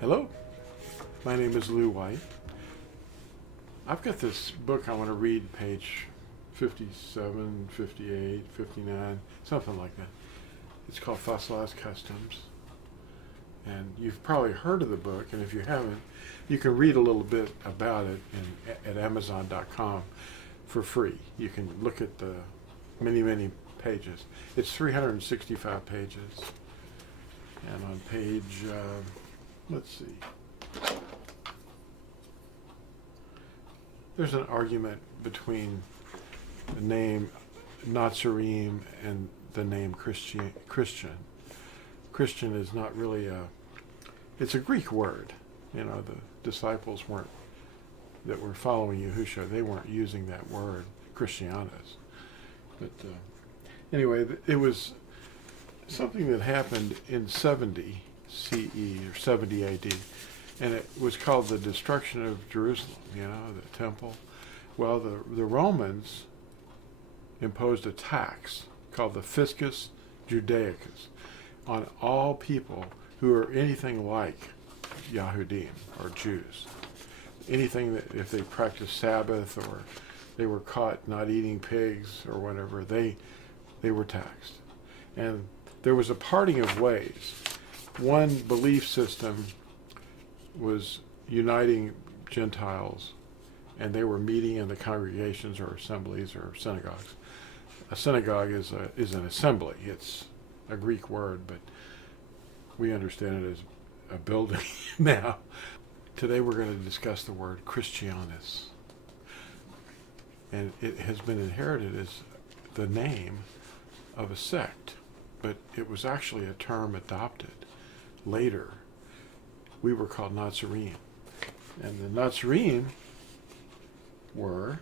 Hello, my name is Lew White. I've got this book I want to read, page 57, 58, 59, something like that. It's called Fossilized Customs. And you've probably heard of the book, and if you haven't, you can read a little bit about it at Amazon.com for free. You can look at the many pages. It's 365 pages. And on page, let's see, there's an argument between the name Natsarim and the name Christian. Christian is not really it's a Greek word. You know, the disciples that were following Yahusha, they weren't using that word, Christianos. But anyway, it was something that happened in 70 CE or 70 AD, and it was called the destruction of Jerusalem, you know, the temple. Well, the Romans imposed a tax called the Fiscus Judaicus on all people who are anything like Yahudim or Jews. Anything that, if they practiced Sabbath or they were caught not eating pigs or whatever, they were taxed. And there was a parting of ways. One belief system was uniting Gentiles, and they were meeting in the congregations or assemblies or synagogues. A synagogue is an assembly. It's a Greek word, but we understand it as a building now. Today we're going to discuss the word Christianos. And it has been inherited as the name of a sect, but it was actually a term adopted later. We were called Nazarene. And the Nazarene were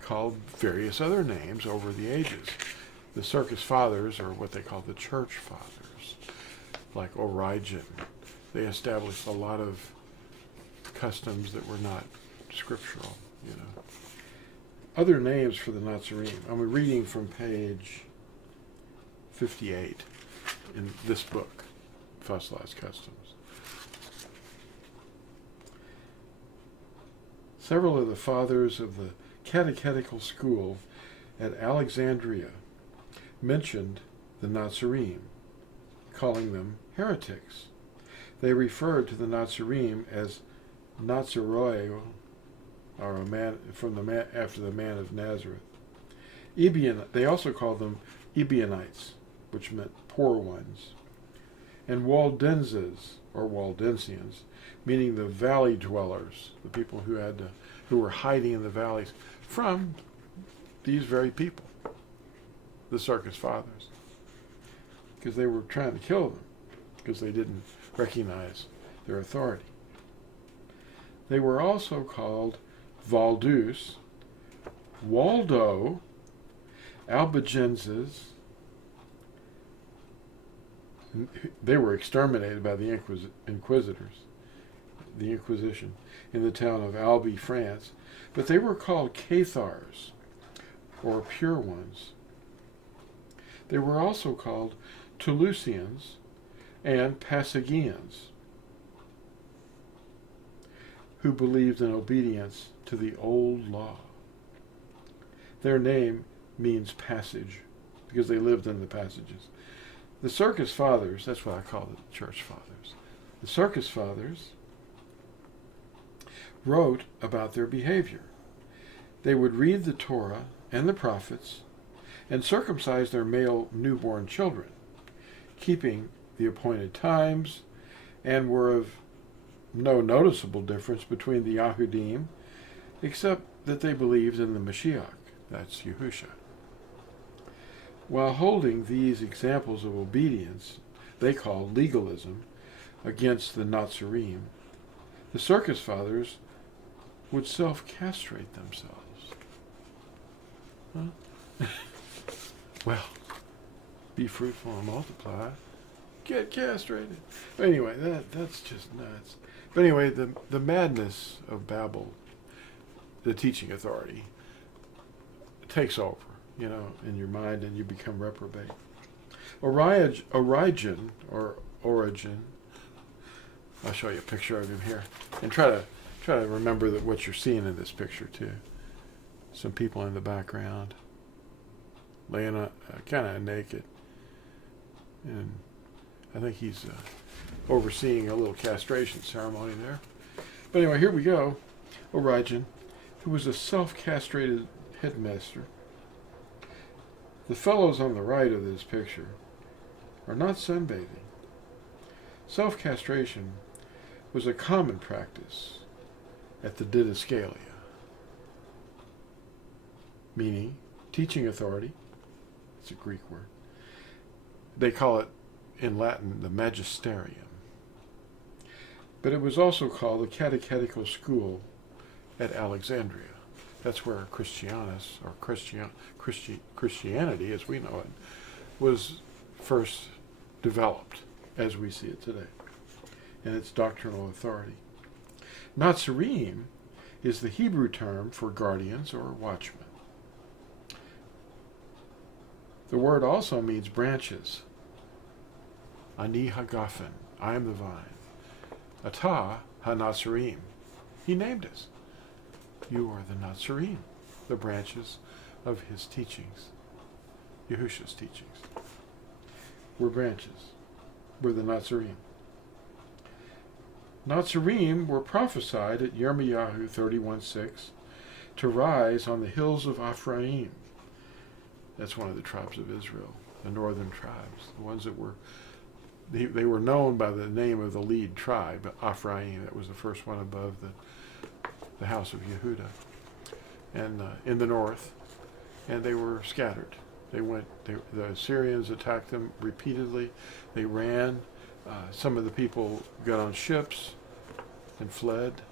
called various other names over the ages. The Circus Fathers, or what they call the Church Fathers, like Origen. They established a lot of customs that were not scriptural, you know. Other names for the Nazarene. I'm reading from page 58 in this book, Fossilized Customs. Several of the fathers of the catechetical school at Alexandria mentioned the Nazarene, calling them heretics. They referred to the Nazarene as Nazaroi, or a man after the man of Nazareth. They also called them Ebionites, which meant poor ones, and Waldenses, or Waldensians, meaning the valley dwellers, the people who were hiding in the valleys from these very people, the Circus Fathers, because they were trying to kill them because they didn't recognize their authority. They were also called Valdus, Waldo, Albigenses. They were exterminated by the Inquisitors, the Inquisition, in the town of Albi, France. But they were called Cathars, or pure ones. They were also called Toulousians and Pasigians, who believed in obedience to the old law. Their name means passage, because they lived in the passages. The Circus Fathers, that's what I call the Church Fathers. The Circus Fathers wrote about their behavior. They would read the Torah and the prophets and circumcise their male newborn children, keeping the appointed times, and were of no noticeable difference between the Yahudim, except that they believed in the Mashiach, that's Yahusha. While holding these examples of obedience, they called legalism, against the Natsarim, the Circus Fathers would self-castrate themselves. Huh? Well, be fruitful and multiply, get castrated. But anyway, that's just nuts. But anyway, the madness of Babel, the teaching authority, takes over, you know, in your mind, and you become reprobate. Origen, or Origin, I'll show you a picture of him here, and try to remember what you're seeing in this picture too. Some people in the background, laying kind of naked, and I think he's overseeing a little castration ceremony there. But anyway, here we go. Origen, who was a self-castrated headmaster. The fellows on the right of this picture are not sunbathing. Self-castration was a common practice at the didascalia, meaning teaching authority. It's a Greek word. They call it in Latin the magisterium. But it was also called the catechetical school at Alexandria. That's where Christianos, or Christianity as we know it, was first developed as we see it today, and its doctrinal authority. Natsarim is the Hebrew term for guardians or watchmen. The word also means branches. Ani hagafen, I am the vine. Ata ha-Natsarim, he named us. You are the Natsarim, the branches of his teachings, Yahusha's teachings. We're branches. We're the Natsarim. Natsarim were prophesied at Yirmiyahu 31:6 to rise on the hills of Ephraim. That's one of the tribes of Israel, the northern tribes, the ones that were, they were known by the name of the lead tribe, Ephraim. That was the first one above the house of Yehuda, and in the north, and they were scattered. The Assyrians attacked them repeatedly. They ran. Some of the people got on ships and fled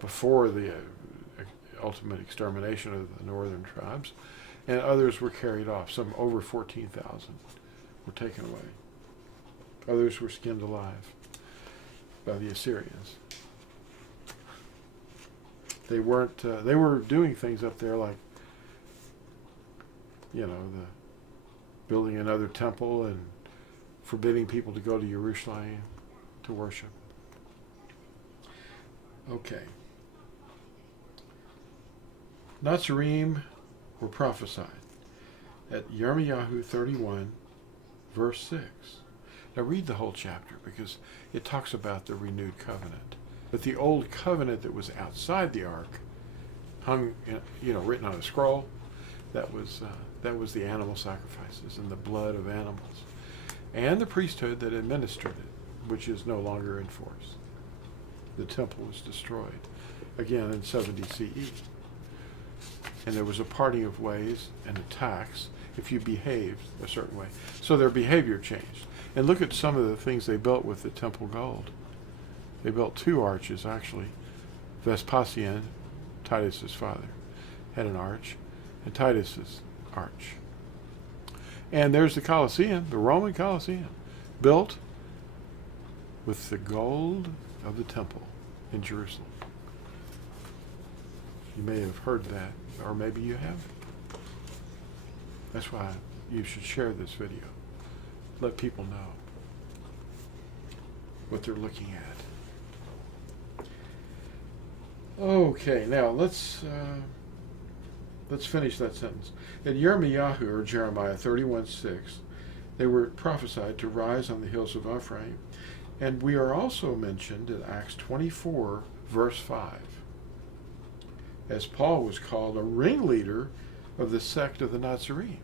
before the ultimate extermination of the northern tribes, and others were carried off. Some over 14,000 were taken away. Others were skinned alive by the Assyrians. They weren't. They were doing things up there like, the building another temple and forbidding people to go to Yerushalim to worship. Okay. Natsarim were prophesied at Yirmiyahu 31, verse 6. Now read the whole chapter because it talks about the renewed covenant. But the old covenant that was outside the ark, hung, written on a scroll, that was the animal sacrifices and the blood of animals, and the priesthood that administered it, which is no longer in force. The temple was destroyed, again in 70 CE. And there was a parting of ways and a tax if you behaved a certain way. So their behavior changed. And look at some of the things they built with the temple gold. They built 2 arches, actually. Vespasian, Titus's father, had an arch, and Titus's arch. And there's the Colosseum, the Roman Colosseum, built with the gold of the temple in Jerusalem. You may have heard that, or maybe you haven't. That's why you should share this video. Let people know what they're looking at. Okay, now let's finish that sentence. At Yirmiyahu, or Jeremiah 31:6, they were prophesied to rise on the hills of Ephraim. And we are also mentioned in Acts 24, verse 5, as Paul was called a ringleader of the sect of the Nazarene.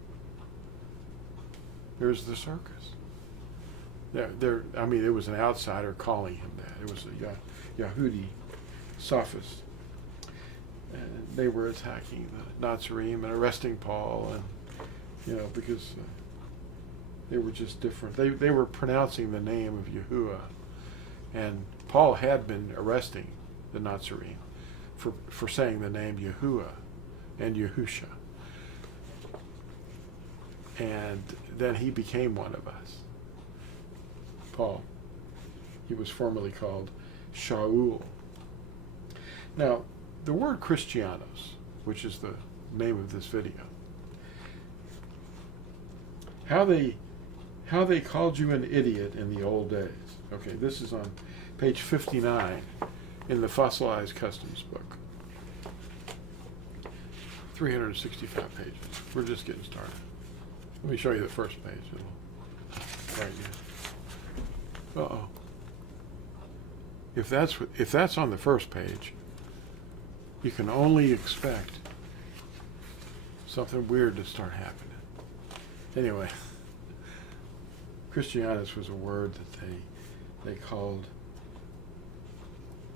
There's the circus. It was an outsider calling him that. It was a Yahudi sophist. And they were attacking the Natsarim and arresting Paul, and because they were just different. They were pronouncing the name of Yahuwah, and Paul had been arresting the Nazarene for saying the name Yahuwah and Yahusha. And then he became one of us. Paul. He was formerly called Shaul. Now, the word Christianos, which is the name of this video, how they called you an idiot in the old days. Okay, this is on page 59 in the Fossilized Customs book. 365 pages. We're just getting started. Let me show you the first page. Right here. Uh-oh. If that's on the first page, you can only expect something weird to start happening. Anyway, Christianos was a word that they called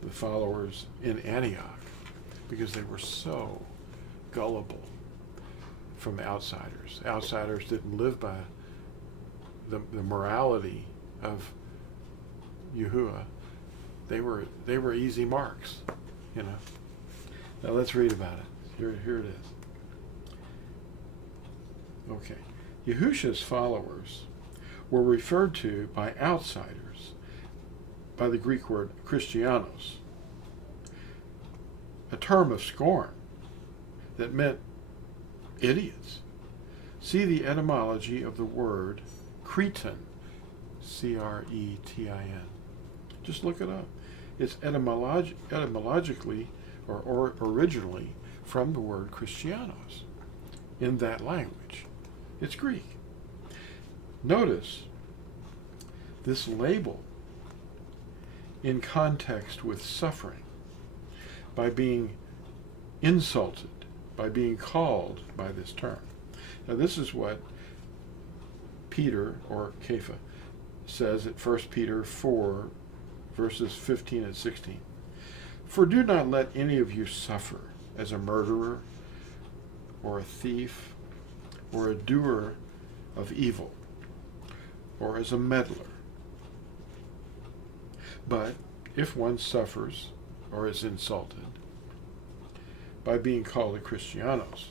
the followers in Antioch because they were so gullible from outsiders. Outsiders didn't live by the morality of Yahuwah. They were easy marks, you know. Now let's read about it. Here it is. Okay. Yahusha's followers were referred to by outsiders by the Greek word Christianos, a term of scorn that meant idiots. See the etymology of the word CRETIN, C-R-E-T-I-N. Just look it up. It's etymologically or originally from the word Christianos in that language. It's Greek. Notice this label in context with suffering, by being insulted, by being called by this term. Now this is what Peter, or Kepha, says at 1 Peter 4, verses 15 and 16. For do not let any of you suffer as a murderer, or a thief, or a doer of evil, or as a meddler. But if one suffers or is insulted by being called a Christianos,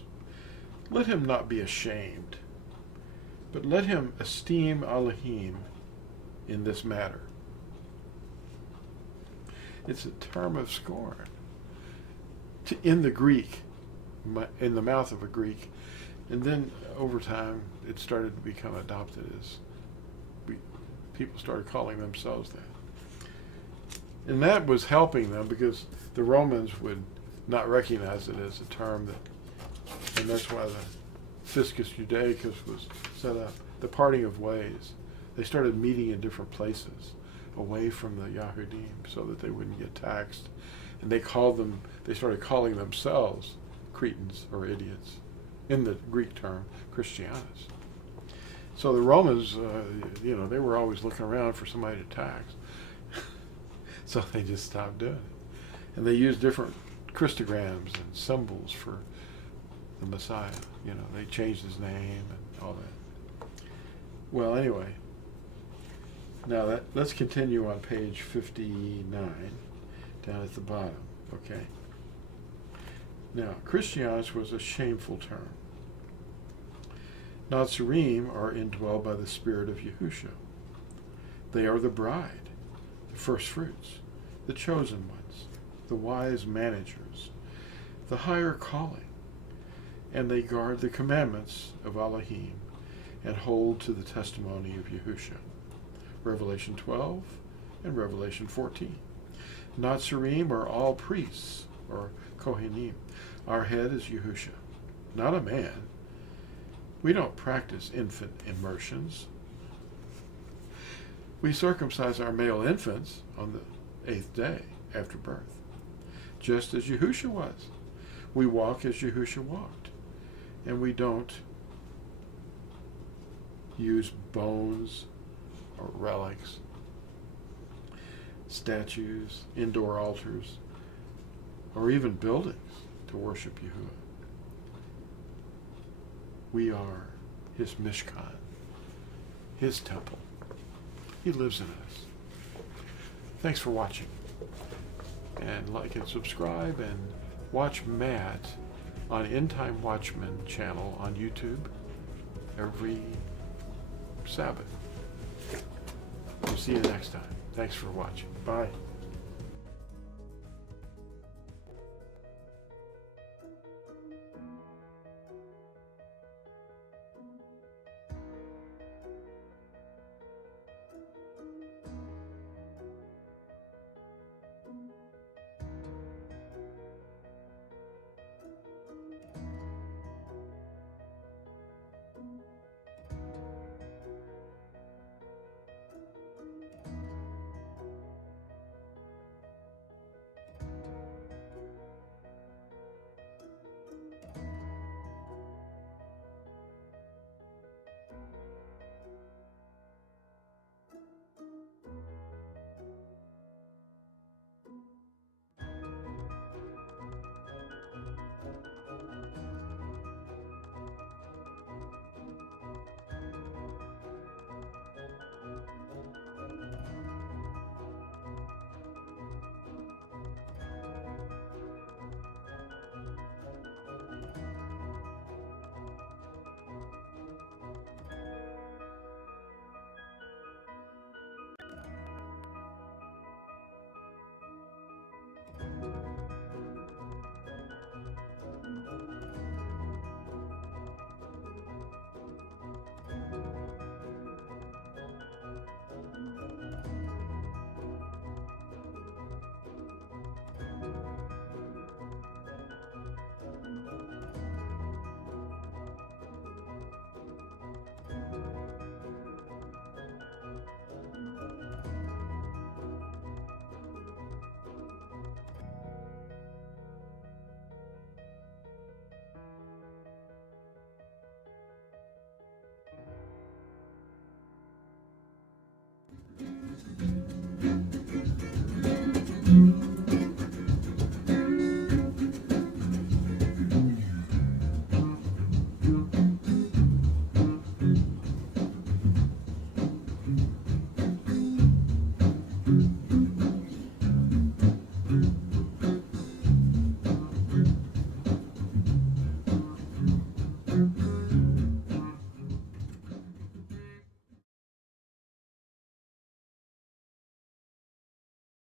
let him not be ashamed, but let him esteem Elohim in this matter. It's a term of scorn. In the Greek, in the mouth of a Greek, and then over time it started to become adopted as people started calling themselves that. And that was helping them because the Romans would not recognize it as a term that, and that's why the Fiscus Judaicus was set up, the parting of ways. They started meeting in different places away from the Yahudim so that they wouldn't get taxed. And they started calling themselves Cretans or idiots in the Greek term, Christianos. So the Romans, they were always looking around for somebody to tax. So they just stopped doing it. And they used different Christograms and symbols for the Messiah. They changed his name and all that. Well, anyway, now let's continue on page 59, down at the bottom, okay? Now, Christianos was a shameful term. Natsarim are indwelled by the Spirit of Yahusha. They are the bride, the first fruits, the chosen ones, the wise managers, the higher calling, and they guard the commandments of Elohim and hold to the testimony of Yahusha. Revelation 12 and Revelation 14. Natsarim are all priests, or Kohanim. Our head is Yahusha, not a man. We don't practice infant immersions. We circumcise our male infants on the 8th day after birth, just as Yahusha was. We walk as Yahusha walked, and we don't use bones or relics, statues, indoor altars, or even buildings to worship Yahuwah. We are his Mishkan, his temple. He lives in us. Thanks for watching. And like and subscribe and watch Matt on End Time Watchman channel on YouTube every Sabbath. We'll see you next time. Thanks for watching. Bye.